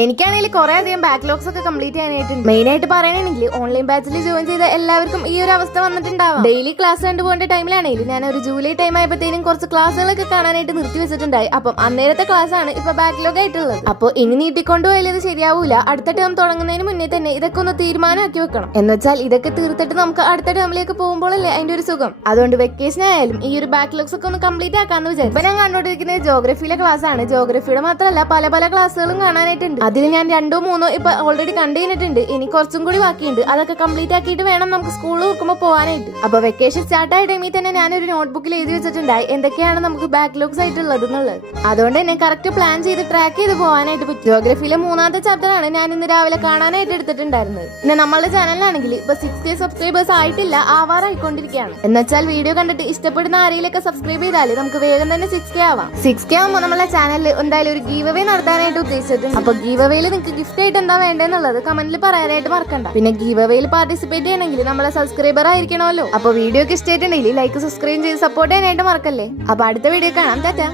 എനിക്കാണെങ്കിൽ കുറെ അധികം ബാക്ക്ലോഗ്സ് ഒക്കെ കംപ്ലീറ്റ് ചെയ്യാനായിട്ടുണ്ട്. മെയിൻ ആയിട്ട് പറയണമെങ്കിൽ ഓൺലൈൻ ബാച്ചിൽ ജോയിൻ ചെയ്ത എല്ലാവർക്കും ഈ ഒരു അവസ്ഥ വന്നിട്ടുണ്ടാവും. ഡെയിലി ക്ലാസ് കണ്ടുപോകേണ്ട ടൈമിലാണെങ്കിൽ ഞാൻ ഒരു ജൂലൈ ടൈം ആയപ്പോഴത്തേനും കുറച്ച് ക്ലാസ്സുകളൊക്കെ കാണാനായിട്ട് നിർത്തി വെച്ചിട്ടുണ്ടായി. അപ്പം അന്നേരത്തെ ക്ലാസ് ആണ് ഇപ്പൊ ബാക്ക്ലോഗ് ആയിട്ടുള്ളത്. അപ്പോൾ ഇനി നീട്ടിക്കൊണ്ടുപോയാൽ ഇത് ശരിയാവൂല. അടുത്ത ടേം തുടങ്ങുന്നതിന് മുന്നേ തന്നെ ഇതൊക്കെ ഒന്ന് തീരുമാനമാക്കി വെക്കണം. എന്നുവെച്ചാൽ ഇതൊക്കെ തീർത്തിട്ട് നമുക്ക് അടുത്ത ടേമിലേക്ക് പോകുമ്പോഴല്ലേ അതിന്റെ ഒരു സുഖം. അതുകൊണ്ട് വെക്കേഷൻ ആയാലും ഈ ഒരു ബാക്ക്ലോഗ്സ് ഒക്കെ ഒന്ന് കംപ്ലീറ്റ് ആക്കാന്ന് വിചാരിച്ചു. ഇപ്പൊ ഞാൻ കണ്ടുകൊണ്ടിരിക്കുന്നത് ജോഗ്രഫിയിലെ ക്ലാസ് ആണ്. ജോഗ്രഫിയുടെ മാത്രമല്ല പല ക്ലാസ്സുകളും കാണാനായിട്ടുണ്ട്. അതിൽ ഞാൻ 2 or 3 ഇപ്പൊ ഓൾറെഡി കണ്ടു കഴിഞ്ഞിട്ടുണ്ട്. ഇനി കുറച്ചും കൂടി ബാക്കിയുണ്ട്. അതൊക്കെ കംപ്ലീറ്റ് ആക്കിയിട്ട് വേണം നമുക്ക് സ്കൂളിൽ നോക്കുമ്പോൾ പോകാനായിട്ട്. അപ്പൊ വെക്കേഷൻ സ്റ്റാർട്ട് ആയ ടൈമിൽ തന്നെ ഞാനൊരു നോട്ട്ബുക്കിൽ എഴുതി വെച്ചിട്ടുണ്ടായി എന്തൊക്കെയാണ് നമുക്ക് ബാക്ക്ലോഗ്സ് ആയിട്ടുള്ളത് എന്നുള്ളത്. അതുകൊണ്ട് തന്നെ കറക്റ്റ് പ്ലാൻ ചെയ്ത് ട്രാക്ക് ചെയ്ത് പോകാനായിട്ട് പറ്റും. ജോഗ്രഫിയിലെ 3ാമത്തെ ചാപ്റ്റർ ആണ് ഞാൻ ഇന്ന് രാവിലെ കാണാനായിട്ട് എടുത്തിട്ടുണ്ടായിരുന്നത്. പിന്നെ നമ്മളുടെ ചാനലിലാണെങ്കിൽ ഇപ്പൊ 6K സബ്സ്ക്രൈബേഴ്സ് ആയിട്ടില്ല, ആവാറായിക്കൊണ്ടിരിക്കുകയാണ്. എന്നുവെച്ചാൽ വീഡിയോ കണ്ടിട്ട് ഇഷ്ടപ്പെടുന്ന ആരെയിലൊക്കെ സബ്സ്ക്രൈബ് ചെയ്താൽ നമുക്ക് വേഗം തന്നെ 6K ആവാം. 6K ആവുമ്പോൾ നമ്മളെ ചാനലിൽ എന്തായാലും ഒരു ഗീവ് അവേ നടത്താനായിട്ട് ഉദ്ദേശിച്ചിട്ടുണ്ട്. അപ്പൊ ഗീവ് അവേയിൽ നിങ്ങൾക്ക് ഗിഫ്റ്റ് ആയിട്ട് എന്താ വേണ്ടെന്നുള്ളത് കമന്റിൽ പറയാനായിട്ട് മറക്കണ്ട. പിന്നെ ഗീവ് അവേയിൽ പാർട്ടിസിപ്പേറ്റ് ചെയ്യണമെങ്കിൽ നമ്മളെ സബ്സ്ക്രൈബർ ആയിരിക്കണമല്ലോ. അപ്പൊ വീഡിയോ ഒക്കെ ഇഷ്ടമായിട്ടുണ്ടെങ്കിൽ ലൈക്ക് സബ്സ്ക്രൈബ് ചെയ്ത് സപ്പോർട്ട് ചെയ്യാനായിട്ട് മറക്കല്ലേ. അപ്പൊ അടുത്ത വീഡിയോ കാണാം. ടാറ്റാ.